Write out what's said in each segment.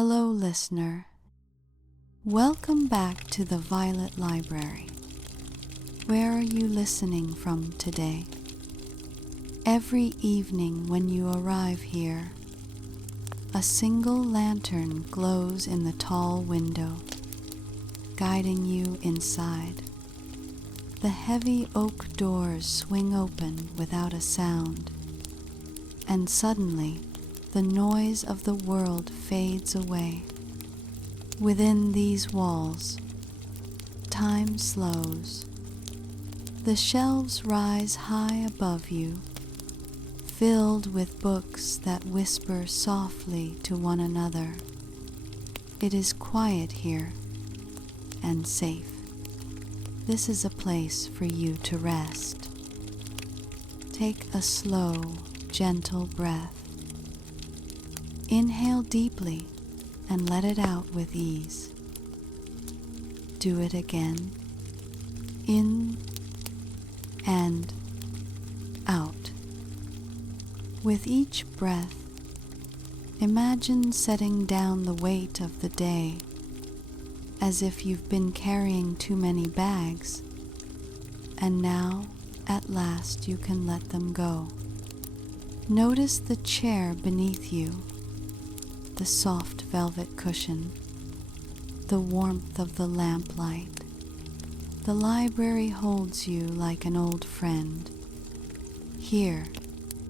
Hello, listener. Welcome back to the Violet Library. Where are you listening from today? Every evening when you arrive here, a single lantern glows in the tall window, guiding you inside. The heavy oak doors swing open without a sound, and suddenly the noise of the world fades away. Within these walls, time slows. The shelves rise high above you, filled with books that whisper softly to one another. It is quiet here and safe. This is a place for you to rest. Take a slow, gentle breath. Inhale deeply and let it out with ease. Do it again. In and out. With each breath, imagine setting down the weight of the day, as if you've been carrying too many bags, and now, at last, you can let them go. Notice the chair beneath you, the soft velvet cushion, the warmth of the lamplight. The library holds you like an old friend. Here,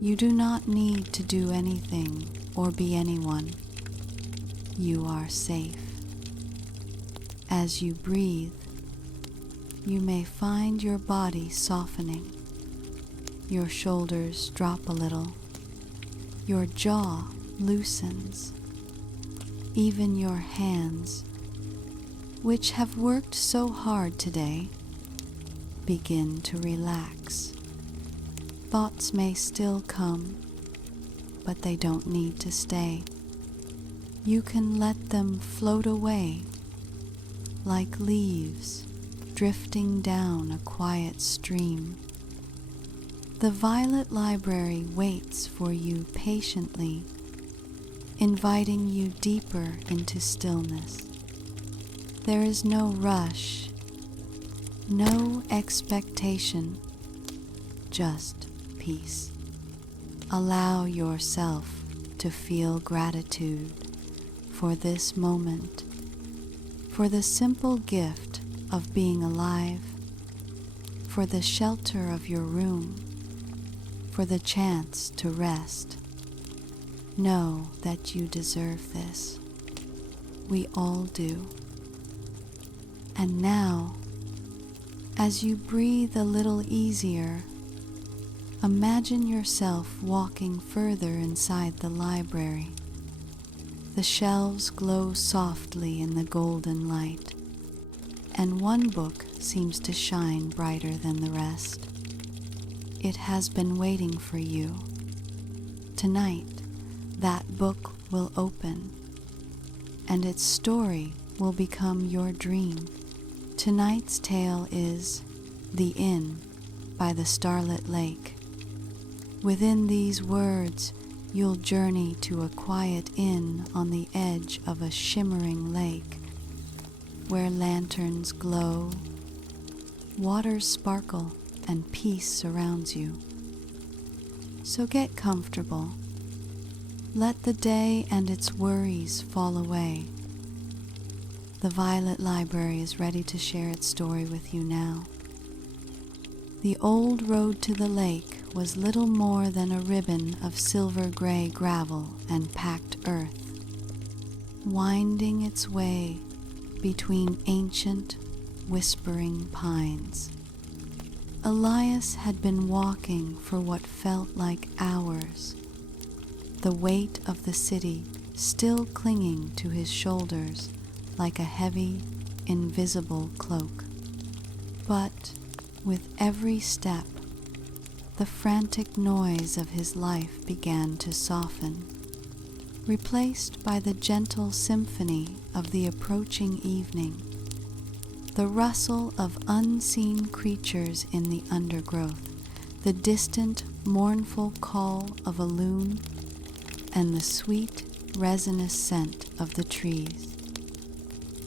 you do not need to do anything or be anyone. You are safe. As you breathe, you may find your body softening. Your shoulders drop a little. Your jaw loosens. Even your hands, which have worked so hard today, begin to relax. Thoughts may still come, but they don't need to stay. You can let them float away, like leaves drifting down a quiet stream. The Violet Library waits for you patiently, inviting you deeper into stillness. There is no rush, no expectation, just peace. Allow yourself to feel gratitude for this moment, for the simple gift of being alive, for the shelter of your room, for the chance to rest. Know that you deserve this. We all do. And now, as you breathe a little easier, imagine yourself walking further inside the library. The shelves glow softly in the golden light, and one book seems to shine brighter than the rest. It has been waiting for you. Tonight, that book will open, and its story will become your dream. Tonight's tale is The Inn by the Starlit Lake. Within these words, you'll journey to a quiet inn on the edge of a shimmering lake, where lanterns glow, waters sparkle, and peace surrounds you. So get comfortable. Let the day and its worries fall away. The Violet Library is ready to share its story with you now. The old road to the lake was little more than a ribbon of silver-gray gravel and packed earth, winding its way between ancient, whispering pines. Elias had been walking for what felt like hours, the weight of the city still clinging to his shoulders like a heavy, invisible cloak. But with every step, the frantic noise of his life began to soften, replaced by the gentle symphony of the approaching evening, the rustle of unseen creatures in the undergrowth, the distant, mournful call of a loon, and the sweet, resinous scent of the trees.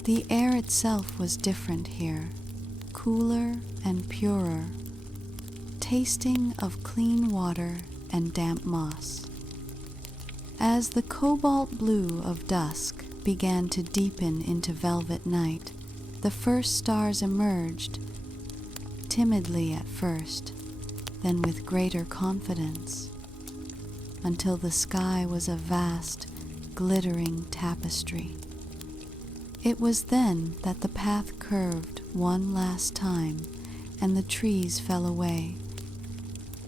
The air itself was different here, cooler and purer, tasting of clean water and damp moss. As the cobalt blue of dusk began to deepen into velvet night, the first stars emerged, timidly at first, then with greater confidence, until the sky was a vast, glittering tapestry. It was then that the path curved one last time, and the trees fell away,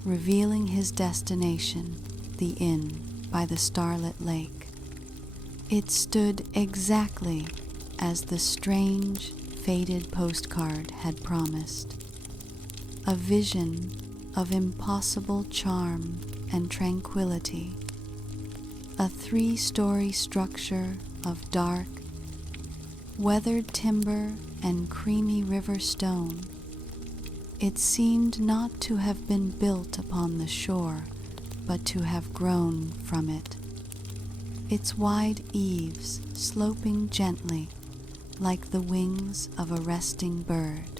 revealing his destination, the inn by the Starlit Lake. It stood exactly as the strange, faded postcard had promised, a vision of impossible charm and tranquility, a 3-story structure of dark, weathered timber and creamy river stone. It seemed not to have been built upon the shore, but to have grown from it, its wide eaves sloping gently like the wings of a resting bird.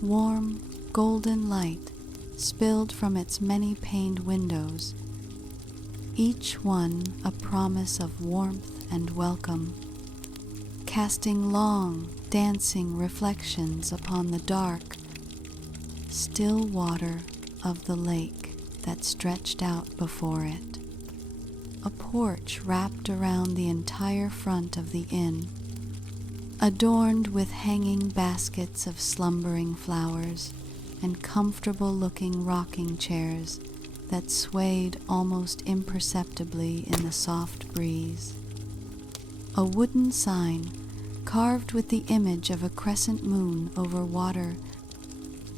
Warm, golden light spilled from its many-paned windows, each one a promise of warmth and welcome, casting long, dancing reflections upon the dark, still water of the lake that stretched out before it. A porch wrapped around the entire front of the inn, adorned with hanging baskets of slumbering flowers and comfortable-looking rocking chairs that swayed almost imperceptibly in the soft breeze. A wooden sign, carved with the image of a crescent moon over water,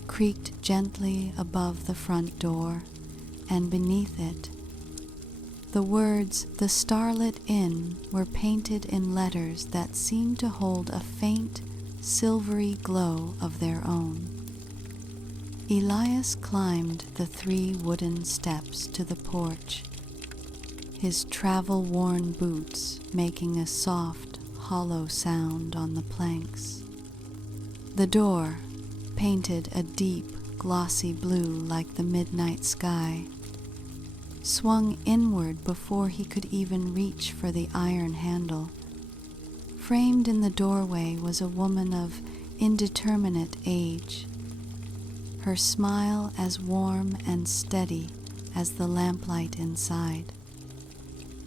creaked gently above the front door, and beneath it, the words "The Starlit Inn" were painted in letters that seemed to hold a faint, silvery glow of their own. Elias climbed the 3 wooden steps to the porch, his travel-worn boots making a soft, hollow sound on the planks. The door, painted a deep, glossy blue like the midnight sky, swung inward before he could even reach for the iron handle. Framed in the doorway was a woman of indeterminate age, her smile as warm and steady as the lamplight inside.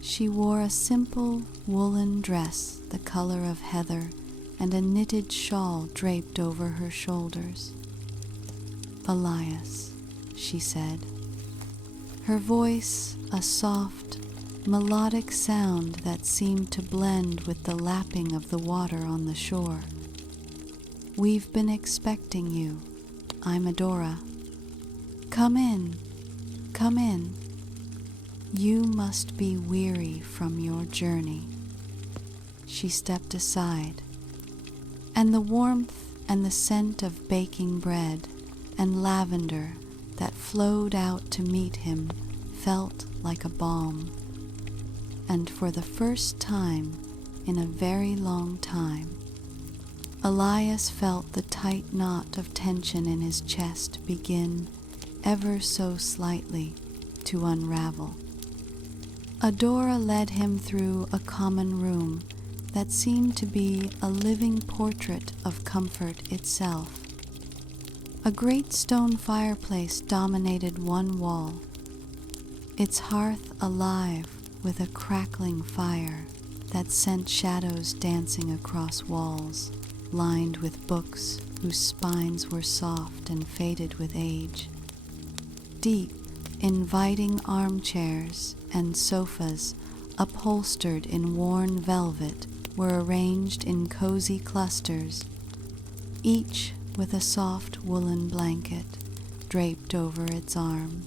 She wore a simple woolen dress the color of heather and a knitted shawl draped over her shoulders. "Elias," she said, her voice a soft, melodic sound that seemed to blend with the lapping of the water on the shore. "We've been expecting you. I'm Adora. Come in, come in. You must be weary from your journey." She stepped aside, and the warmth and the scent of baking bread and lavender that flowed out to meet him felt like a balm. And for the first time in a very long time, Elias felt the tight knot of tension in his chest begin, ever so slightly, to unravel. Adora led him through a common room that seemed to be a living portrait of comfort itself. A great stone fireplace dominated one wall, its hearth alive with a crackling fire that sent shadows dancing across walls lined with books whose spines were soft and faded with age. Deep, inviting armchairs and sofas upholstered in worn velvet were arranged in cozy clusters, each with a soft woolen blanket draped over its arm.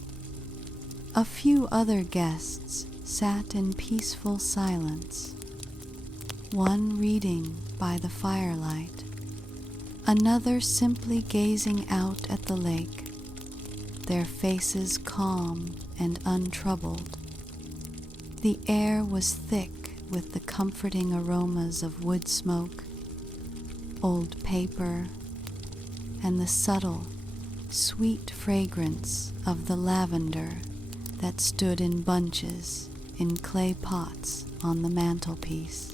A few other guests sat in peaceful silence, one reading by the firelight, another simply gazing out at the lake, their faces calm and untroubled. The air was thick with the comforting aromas of wood smoke, old paper, and the subtle, sweet fragrance of the lavender that stood in bunches in clay pots on the mantelpiece.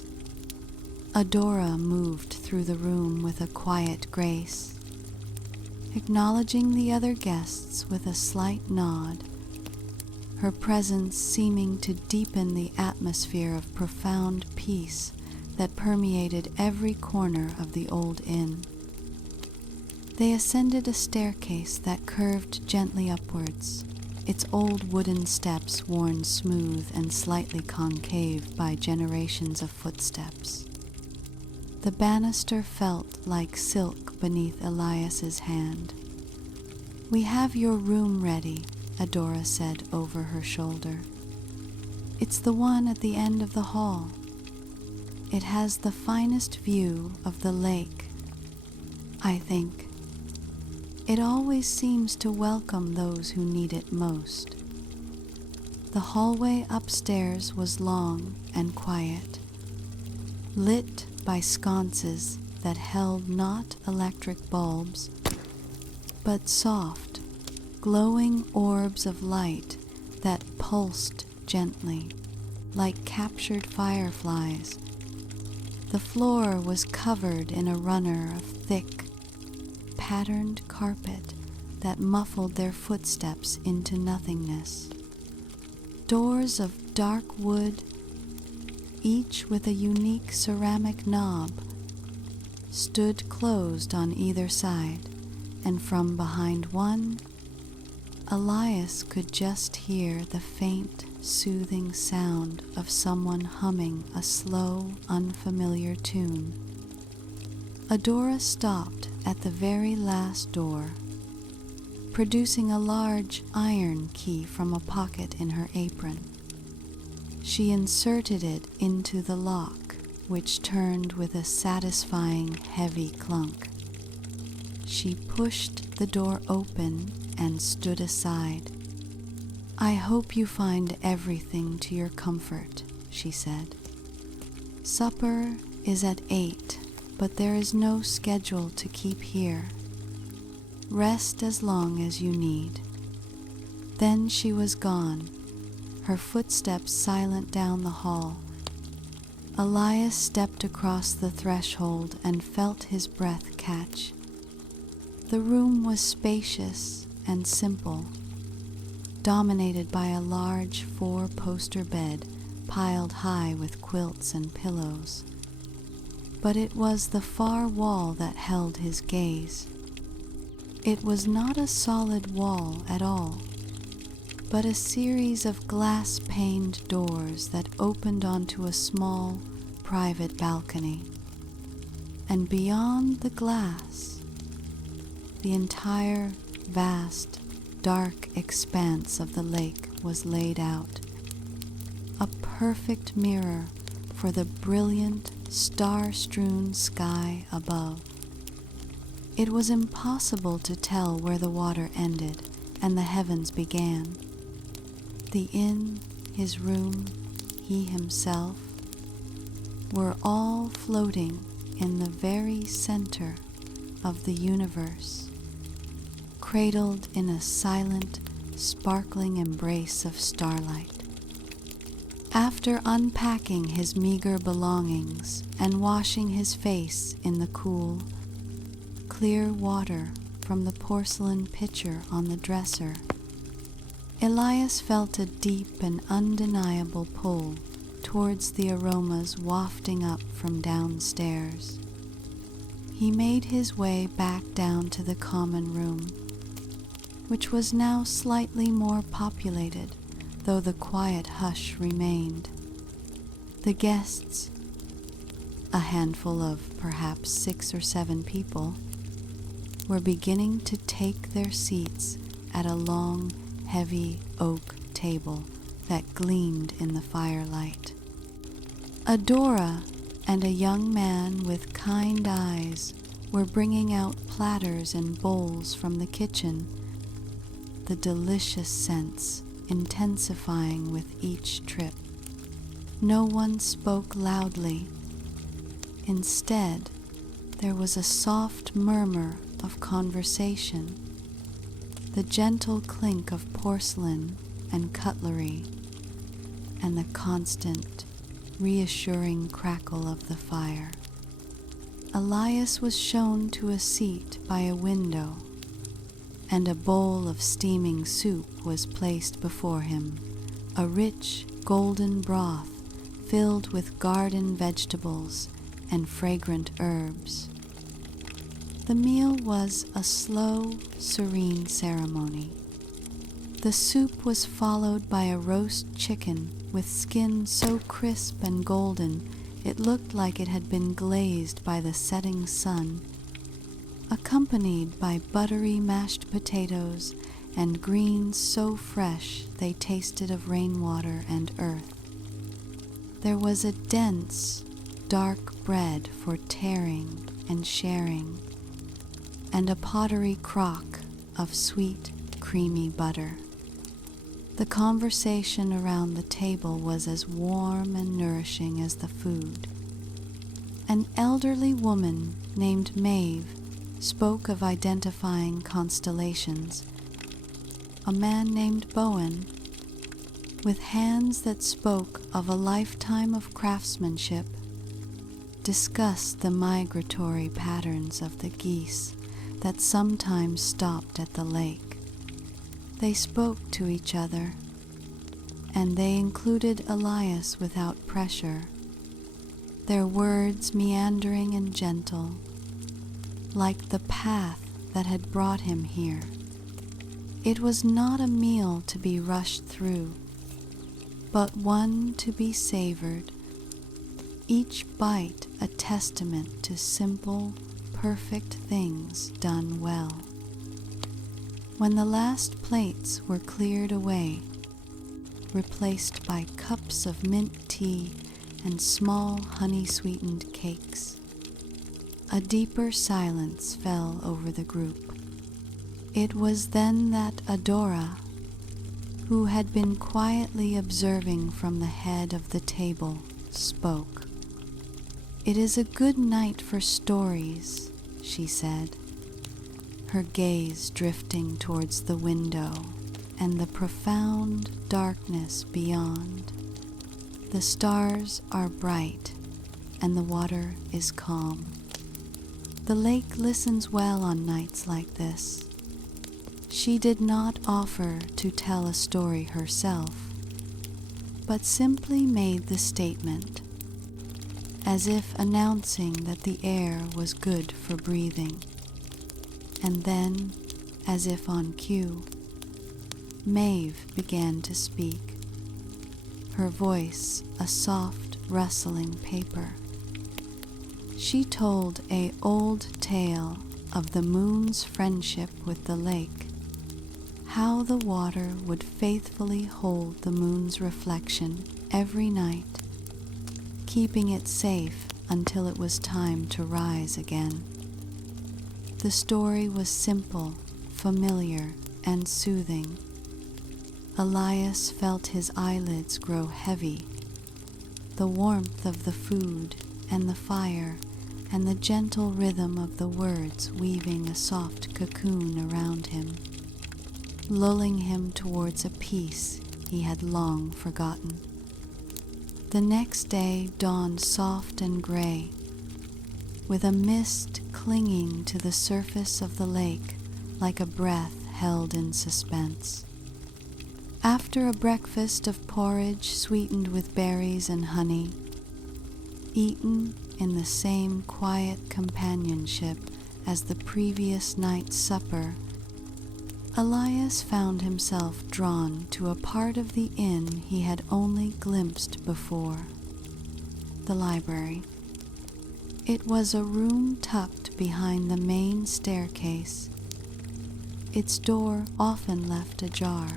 Adora moved through the room with a quiet grace, acknowledging the other guests with a slight nod, her presence seeming to deepen the atmosphere of profound peace that permeated every corner of the old inn. They ascended a staircase that curved gently upwards, its old wooden steps worn smooth and slightly concave by generations of footsteps. The banister felt like silk beneath Elias's hand. "We have your room ready," Adora said over her shoulder. "It's the one at the end of the hall. It has the finest view of the lake, I think. It always seems to welcome those who need it most." The hallway upstairs was long and quiet, lit by sconces that held not electric bulbs, but soft, glowing orbs of light that pulsed gently, like captured fireflies. The floor was covered in a runner of thick, patterned carpet that muffled their footsteps into nothingness. Doors of dark wood, each with a unique ceramic knob, stood closed on either side, and from behind one, Elias could just hear the faint, soothing sound of someone humming a slow, unfamiliar tune. Adora stopped at the very last door, producing a large iron key from a pocket in her apron. She inserted it into the lock, which turned with a satisfying heavy clunk. She pushed the door open and stood aside. "I hope you find everything to your comfort," she said. "Supper is at 8, but there is no schedule to keep here. Rest as long as you need." Then she was gone, her footsteps silent down the hall. Elias stepped across the threshold and felt his breath catch. The room was spacious and simple, dominated by a large 4-poster bed piled high with quilts and pillows. But it was the far wall that held his gaze. It was not a solid wall at all, but a series of glass-paned doors that opened onto a small, private balcony. And beyond the glass, the entire, vast, dark expanse of the lake was laid out, a perfect mirror for the brilliant, star-strewn sky above. It was impossible to tell where the water ended and the heavens began. The inn, his room, he himself, were all floating in the very center of the universe, cradled in a silent, sparkling embrace of starlight. After unpacking his meager belongings and washing his face in the cool, clear water from the porcelain pitcher on the dresser, Elias felt a deep and undeniable pull towards the aromas wafting up from downstairs. He made his way back down to the common room, which was now slightly more populated, though the quiet hush remained. The guests, a handful of perhaps 6 or 7 people, were beginning to take their seats at a long, heavy oak table that gleamed in the firelight. Adora and a young man with kind eyes were bringing out platters and bowls from the kitchen, the delicious scents intensifying with each trip. no one spoke loudly. Instead, there was a soft murmur of conversation, the gentle clink of porcelain and cutlery, and the constant, reassuring crackle of the fire. Elias was shown to a seat by a window, and a bowl of steaming soup was placed before him, a rich, golden broth filled with garden vegetables and fragrant herbs. The meal was a slow, serene ceremony. The soup was followed by a roast chicken with skin so crisp and golden it looked like it had been glazed by the setting sun, accompanied by buttery mashed potatoes and greens so fresh they tasted of rainwater and earth. There was a dense, dark bread for tearing and sharing, and a pottery crock of sweet, creamy butter. The conversation around the table was as warm and nourishing as the food. An elderly woman named Maeve spoke of identifying constellations. A man named Bowen, with hands that spoke of a lifetime of craftsmanship, discussed the migratory patterns of the geese that sometimes stopped at the lake. They spoke to each other, and they included Elias without pressure, their words meandering and gentle, like the path that had brought him here. It was not a meal to be rushed through, but one to be savored, each bite a testament to simple, perfect things done well. When the last plates were cleared away, replaced by cups of mint tea and small honey-sweetened cakes, a deeper silence fell over the group. It was then that Adora, who had been quietly observing from the head of the table, spoke. "It is a good night for stories," she said, her gaze drifting towards the window and the profound darkness beyond. The stars are bright and the water is calm. The lake listens well on nights like this. She did not offer to tell a story herself, but simply made the statement, as if announcing that the air was good for breathing. And then, as if on cue, Maeve began to speak, her voice a soft, rustling paper. She told an old tale of the moon's friendship with the lake, how the water would faithfully hold the moon's reflection every night, keeping it safe until it was time to rise again. The story was simple, familiar, and soothing. Elias felt his eyelids grow heavy. The warmth of the food and the fire and the gentle rhythm of the words weaving a soft cocoon around him, lulling him towards a peace he had long forgotten. The next day dawned soft and gray, with a mist clinging to the surface of the lake like a breath held in suspense. After a breakfast of porridge sweetened with berries and honey, eaten in the same quiet companionship as the previous night's supper, Elias found himself drawn to a part of the inn he had only glimpsed before, the library. It was a room tucked behind the main staircase, its door often left ajar.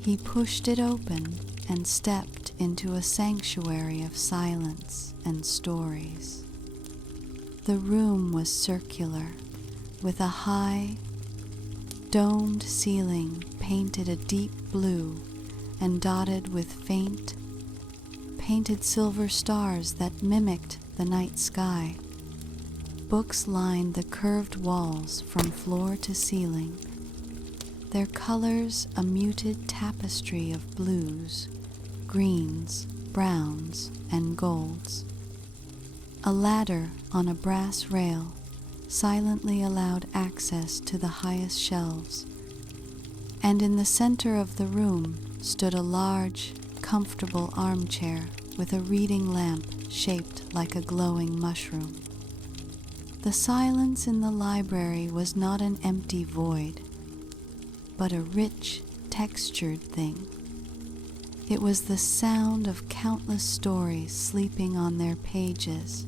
He pushed it open and stepped into a sanctuary of silence and stories. The room was circular, with a high, domed ceiling painted a deep blue and dotted with faint, painted silver stars that mimicked the night sky. Books lined the curved walls from floor to ceiling, their colors a muted tapestry of blues, greens, browns, and golds. A ladder on a brass rail silently allowed access to the highest shelves, and in the center of the room stood a large, comfortable armchair with a reading lamp shaped like a glowing mushroom. The silence in the library was not an empty void, but a rich, textured thing. It was the sound of countless stories sleeping on their pages,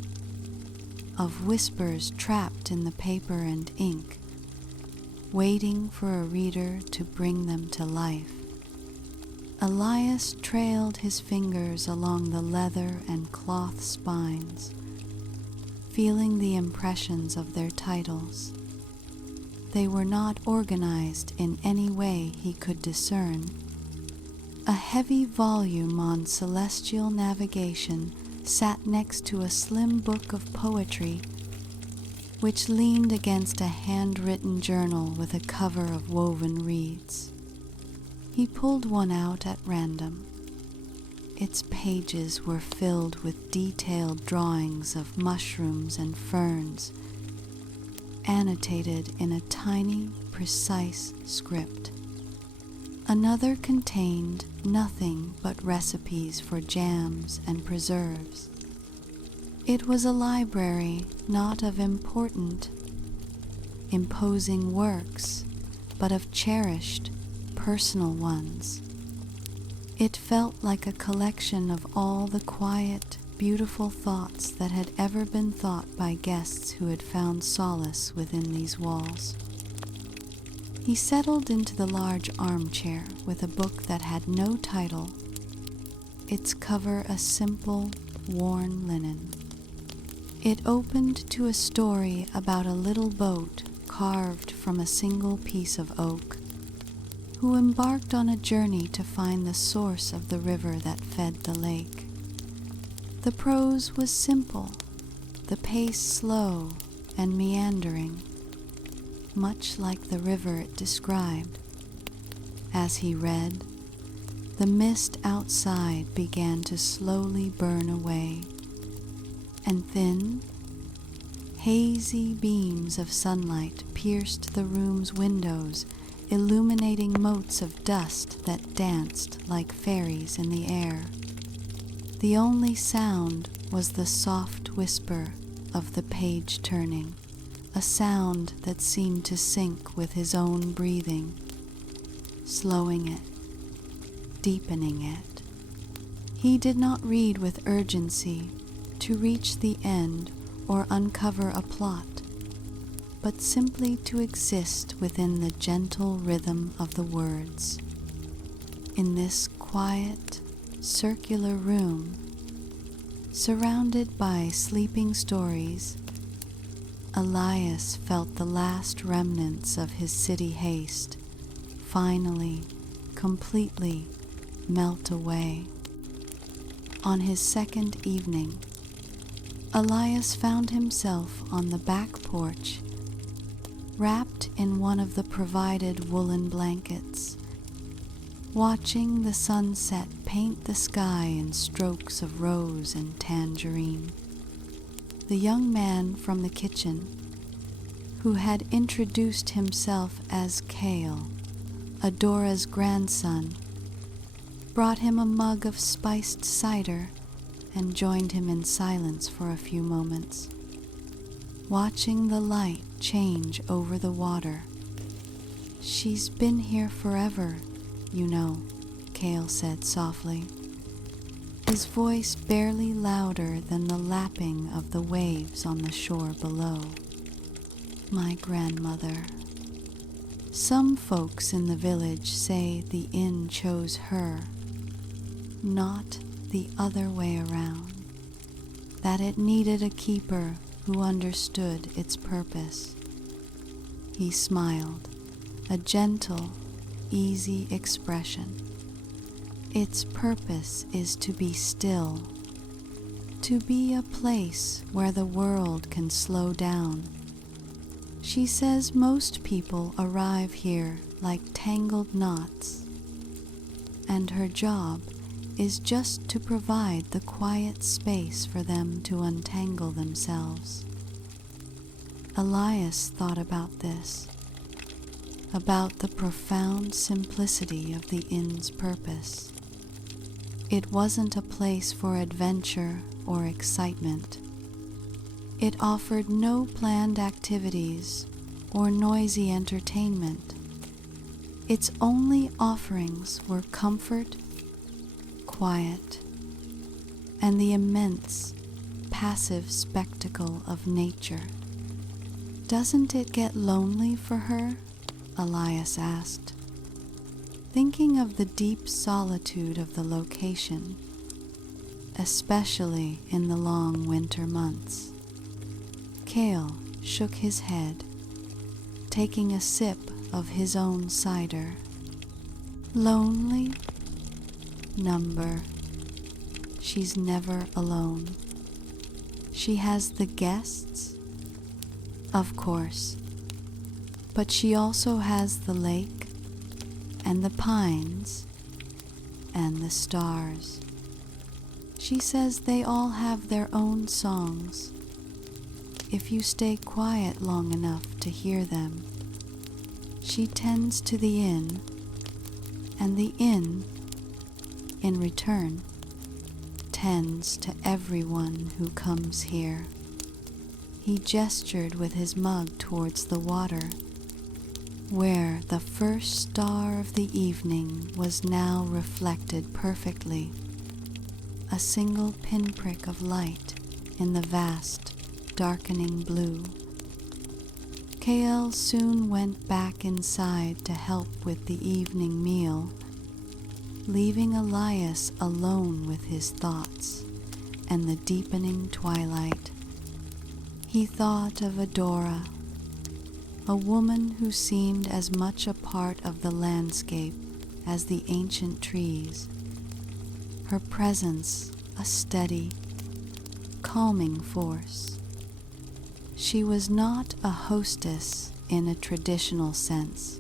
of whispers trapped in the paper and ink, waiting for a reader to bring them to life. Elias trailed his fingers along the leather and cloth spines, feeling the impressions of their titles. They were not organized in any way he could discern. A heavy volume on celestial navigation sat next to a slim book of poetry, which leaned against a handwritten journal with a cover of woven reeds. He pulled one out at random. Its pages were filled with detailed drawings of mushrooms and ferns, annotated in a tiny, precise script. Another contained nothing but recipes for jams and preserves. It was a library not of important, imposing works, but of cherished, personal ones. It felt like a collection of all the quiet, beautiful thoughts that had ever been thought by guests who had found solace within these walls. He settled into the large armchair with a book that had no title, its cover a simple, worn linen. It opened to a story about a little boat carved from a single piece of oak, who embarked on a journey to find the source of the river that fed the lake. The prose was simple, the pace slow and meandering, much like the river it described. As he read, the mist outside began to slowly burn away, and thin, hazy beams of sunlight pierced the room's windows, illuminating motes of dust that danced like fairies in the air. The only sound was the soft whisper of the page turning, a sound that seemed to sync with his own breathing, slowing it, deepening it. He did not read with urgency to reach the end or uncover a plot, but simply to exist within the gentle rhythm of the words. In this quiet, circular room, surrounded by sleeping stories, Elias felt the last remnants of his city haste finally, completely melt away. On his second evening, Elias found himself on the back porch, wrapped in one of the provided woolen blankets, watching the sunset paint the sky in strokes of rose and tangerine. The young man from the kitchen, who had introduced himself as Kale, Adora's grandson, brought him a mug of spiced cider and joined him in silence for a few moments, watching the light change over the water. "She's been here forever, you know," Kale said softly, his voice barely louder than the lapping of the waves on the shore below. "My grandmother. Some folks in the village say the inn chose her, not the other way around, that it needed a keeper who understood its purpose." He smiled, a gentle, easy expression. Its purpose is to be still, to be a place where the world can slow down. She says most people arrive here like tangled knots, and her job is just to provide the quiet space for them to untangle themselves. Elias thought about this, about the profound simplicity of the inn's purpose. It wasn't a place for adventure or excitement. It offered no planned activities or noisy entertainment. Its only offerings were comfort, quiet, and the immense, passive spectacle of nature. "Doesn't it get lonely for her?" Elias asked, thinking of the deep solitude of the location, especially in the long winter months. Cale shook his head, taking a sip of his own cider. "Lonely? Number. She's never alone. She has the guests, of course, but she also has the lake and the pines and the stars. She says they all have their own songs, if you stay quiet long enough to hear them. She tends to the inn, and the inn, in return, tends to everyone who comes here." He gestured with his mug towards the water, where the first star of the evening was now reflected perfectly, a single pinprick of light in the vast, darkening blue. Cale soon went back inside to help with the evening meal, leaving Elias alone with his thoughts and the deepening twilight. He thought of Adora, a woman who seemed as much a part of the landscape as the ancient trees, her presence a steady, calming force. She was not a hostess in a traditional sense.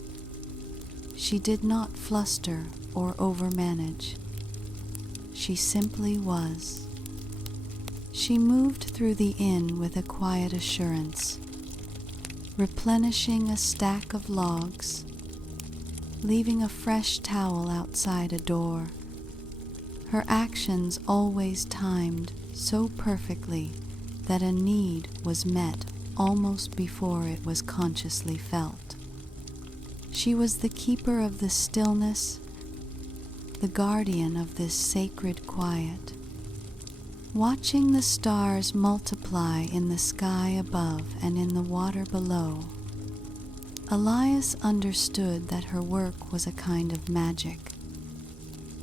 She did not fluster or overmanage. She simply was. She moved through the inn with a quiet assurance, replenishing a stack of logs, leaving a fresh towel outside a door. Her actions always timed so perfectly that a need was met almost before it was consciously felt. She was the keeper of the stillness, the guardian of this sacred quiet. Watching the stars multiply in the sky above and in the water below, Elias understood that her work was a kind of magic.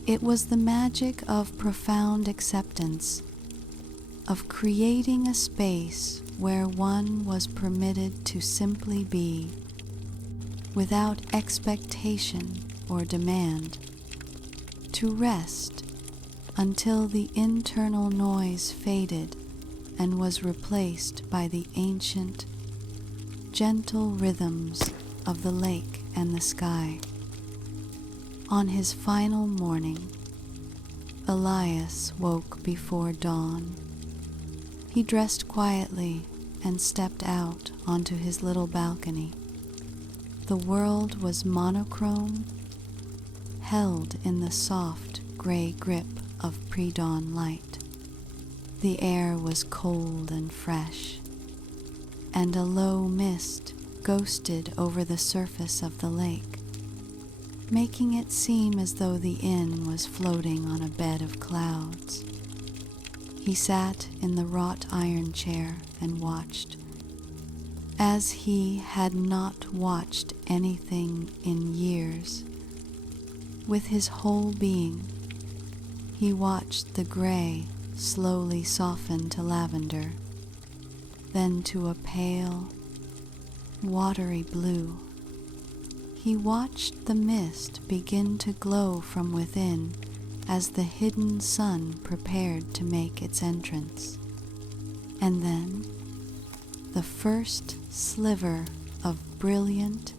It was the magic of profound acceptance, of creating a space where one was permitted to simply be, without expectation or demand, to rest until the internal noise faded and was replaced by the ancient, gentle rhythms of the lake and the sky. On his final morning, Elias woke before dawn. He dressed quietly and stepped out onto his little balcony. The world was monochrome, held in the soft gray grip of pre-dawn light. The air was cold and fresh, and a low mist ghosted over the surface of the lake, making it seem as though the inn was floating on a bed of clouds. He sat in the wrought iron chair and watched, as he had not watched anything in years. With his whole being, he watched the gray slowly soften to lavender, then to a pale, watery blue. He watched the mist begin to glow from within as the hidden sun prepared to make its entrance. And then the first sliver of brilliant,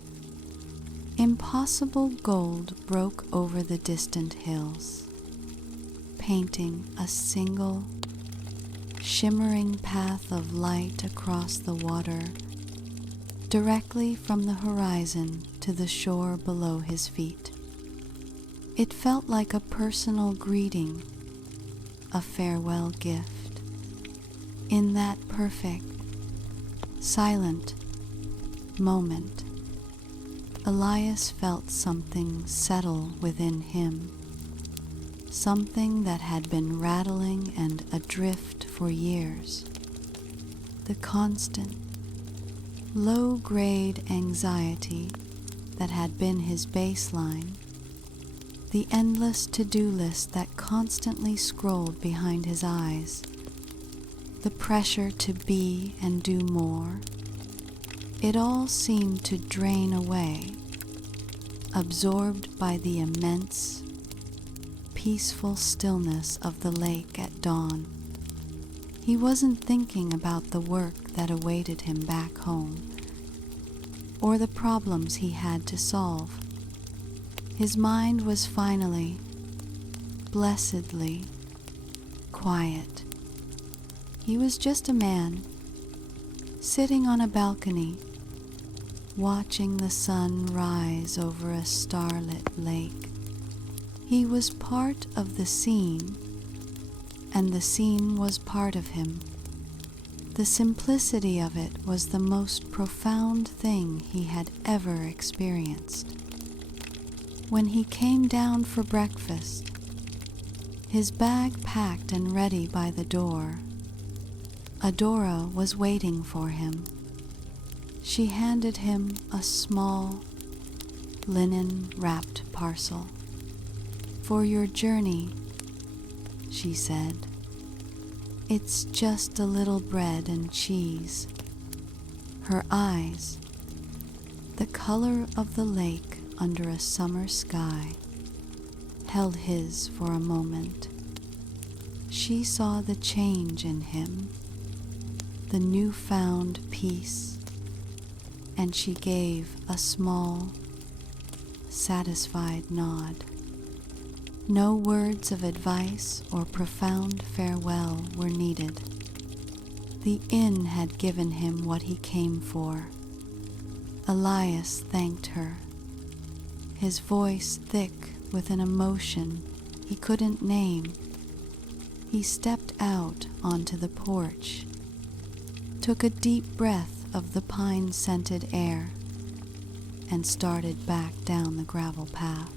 impossible gold broke over the distant hills, painting a single, shimmering path of light across the water, directly from the horizon to the shore below his feet. It felt like a personal greeting, a farewell gift. In that perfect, silent moment, Elias felt something settle within him, something that had been rattling and adrift for years. The constant, low-grade anxiety that had been his baseline, the endless to-do list that constantly scrolled behind his eyes, the pressure to be and do more, it all seemed to drain away, absorbed by the immense, peaceful stillness of the lake at dawn. He wasn't thinking about the work that awaited him back home, or the problems he had to solve. His mind was finally, blessedly, quiet. He was just a man, sitting on a balcony, watching the sun rise over a starlit lake. He was part of the scene, and the scene was part of him. The simplicity of it was the most profound thing he had ever experienced. When he came down for breakfast, his bag packed and ready by the door, Adora was waiting for him. She handed him a small, linen-wrapped parcel. "For your journey," she said. "It's just a little bread and cheese." Her eyes, the color of the lake under a summer sky, held his for a moment. She saw the change in him, the newfound peace, and she gave a small, satisfied nod. No words of advice or profound farewell were needed. The inn had given him what he came for. Elias thanked her, his voice thick with an emotion he couldn't name. He stepped out onto the porch, took a deep breath of the pine-scented air, and started back down the gravel path.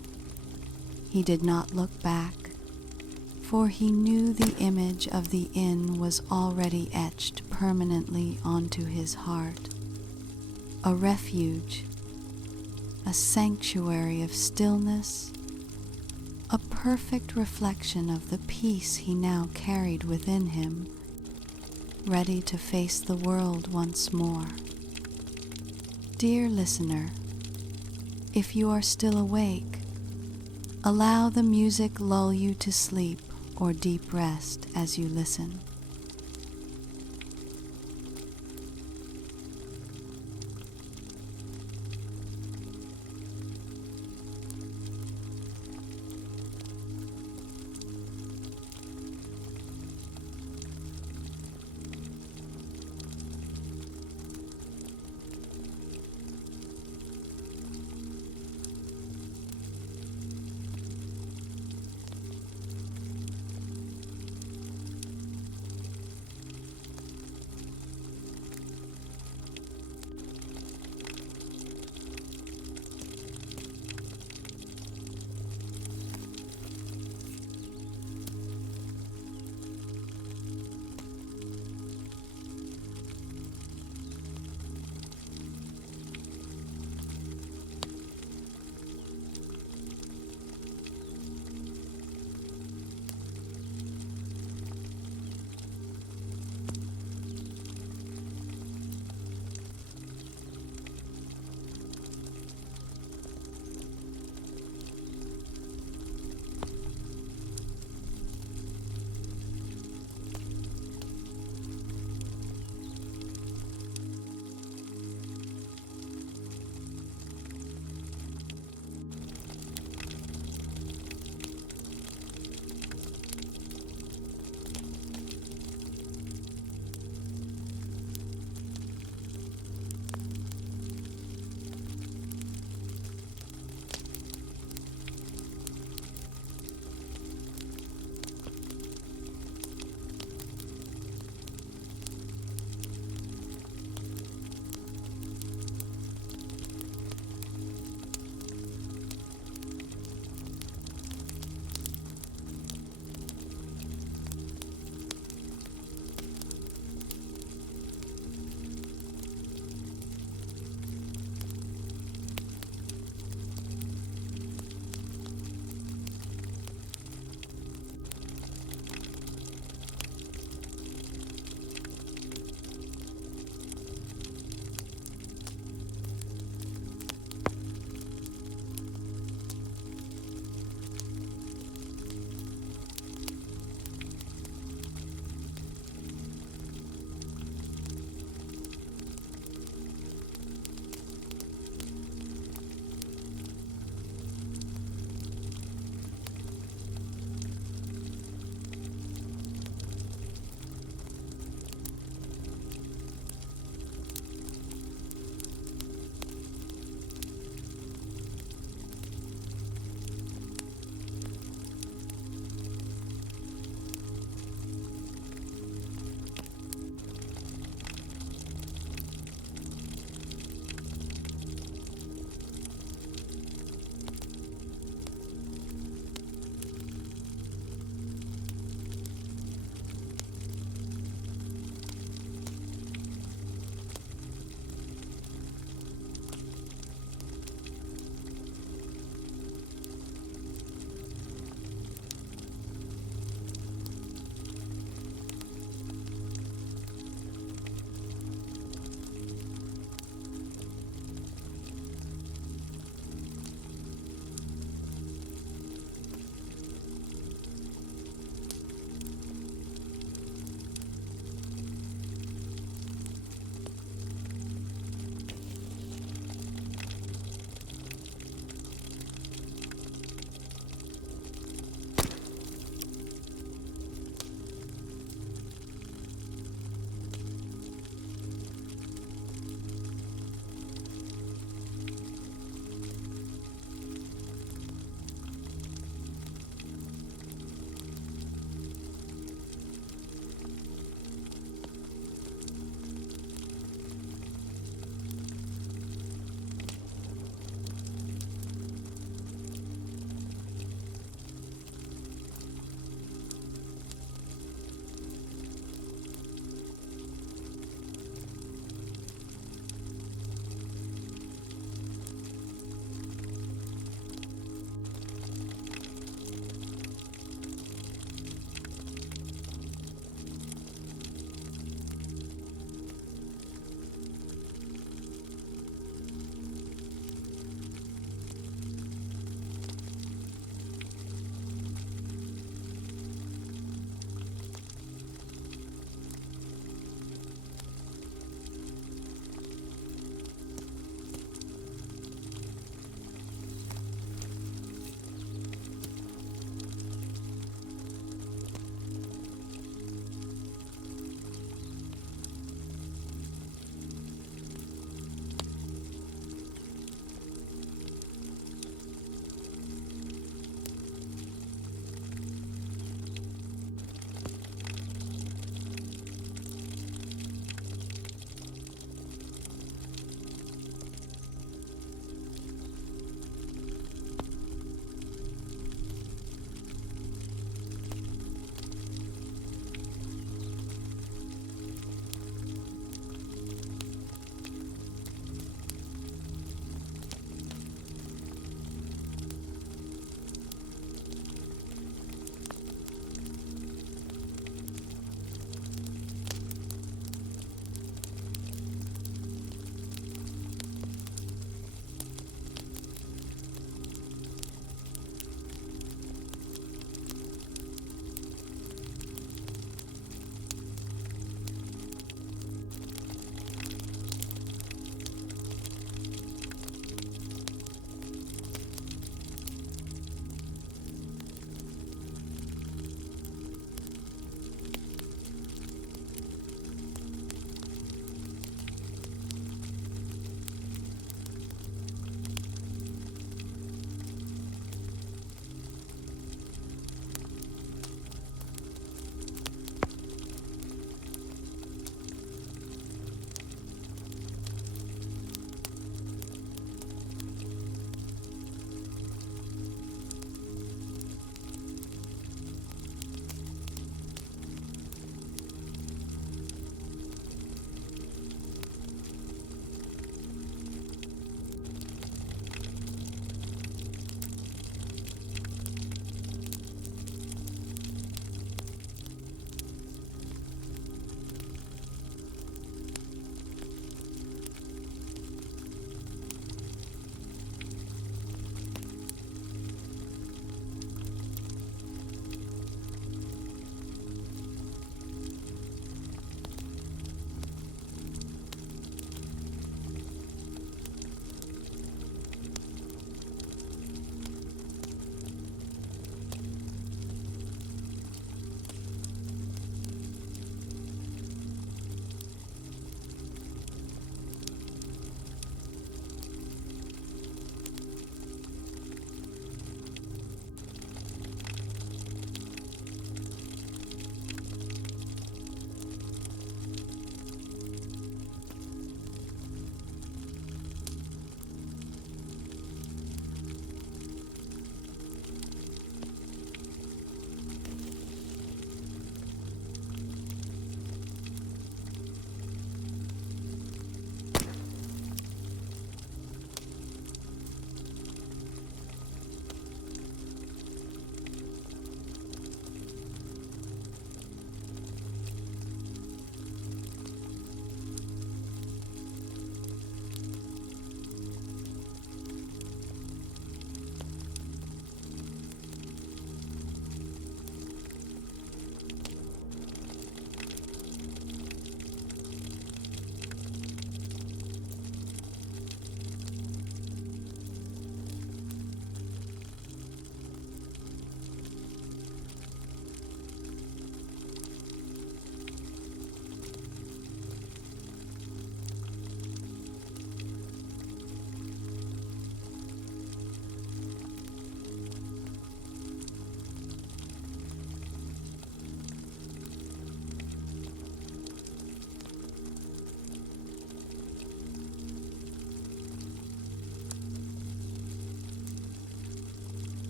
He did not look back, for he knew the image of the inn was already etched permanently onto his heart. A refuge, a sanctuary of stillness, a perfect reflection of the peace he now carried within him, ready to face the world once more. Dear listener, if you are still awake, allow the music lull you to sleep or deep rest as you listen.